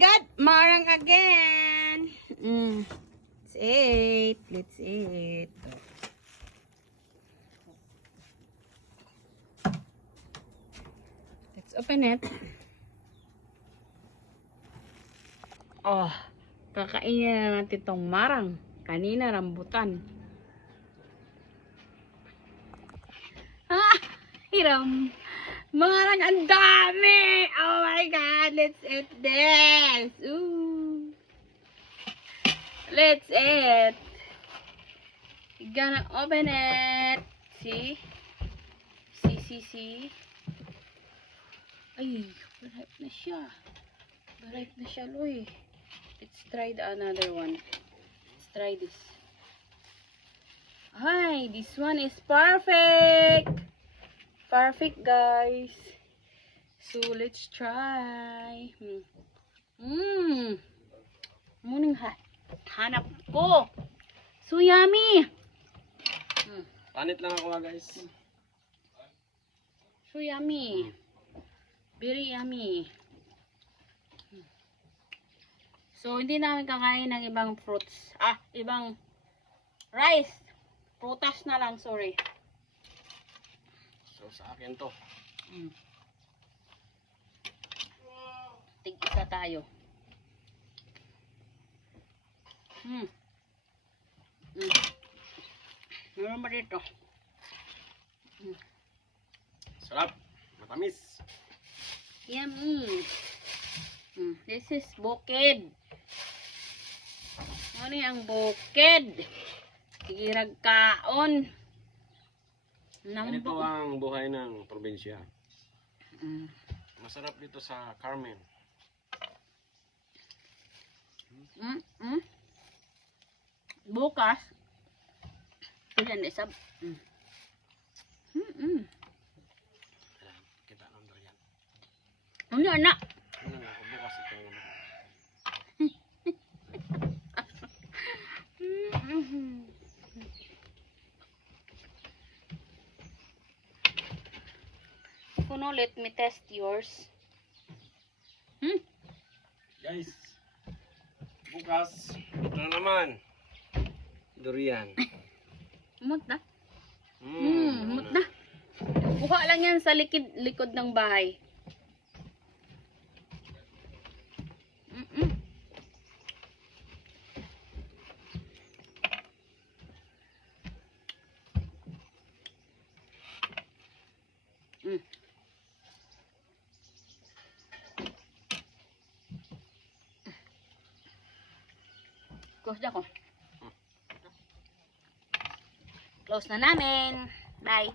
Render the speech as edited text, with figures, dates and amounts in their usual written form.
God! Marang again! Let's eat. Let's eat. Let's open it. Oh, kakainin na natin itong marang. Kanina, rambutan. Ah! Hiram! Marang ang dami! Oh my God! Let's eat this! Ooh! Let's eat! We're gonna open it! See? See? Ay! Baripe na siya! Baripe na siya, Loy! Let's try the another one. Let's try this. Hi! This one is perfect! Perfect, guys. So, let's try. Muning hanap ko. So yummy. Panit lang ako guys. So yummy. Very yummy. So, hindi namin kakain ng ibang fruits. Ibang rice. Prutas na lang, sorry. So, sa akin to. Tig-isa tayo. Meron ba dito? Sarap. Matamis. Yummy. This is bukid. Ano yung bukid? Tigirag kaon. Ganito ang buhay ng probinsya. Masarap dito sa Carmen. Bukas. Ilan isa? Kita ng durian. Ano anak? Ako bukas ito. Kuno, let me test yours. Guys, bukas ito na naman. Durian. Umot na. Umot na. Kuha lang yan sa likod ng bahay. Close na ko. Close na namin. Bye.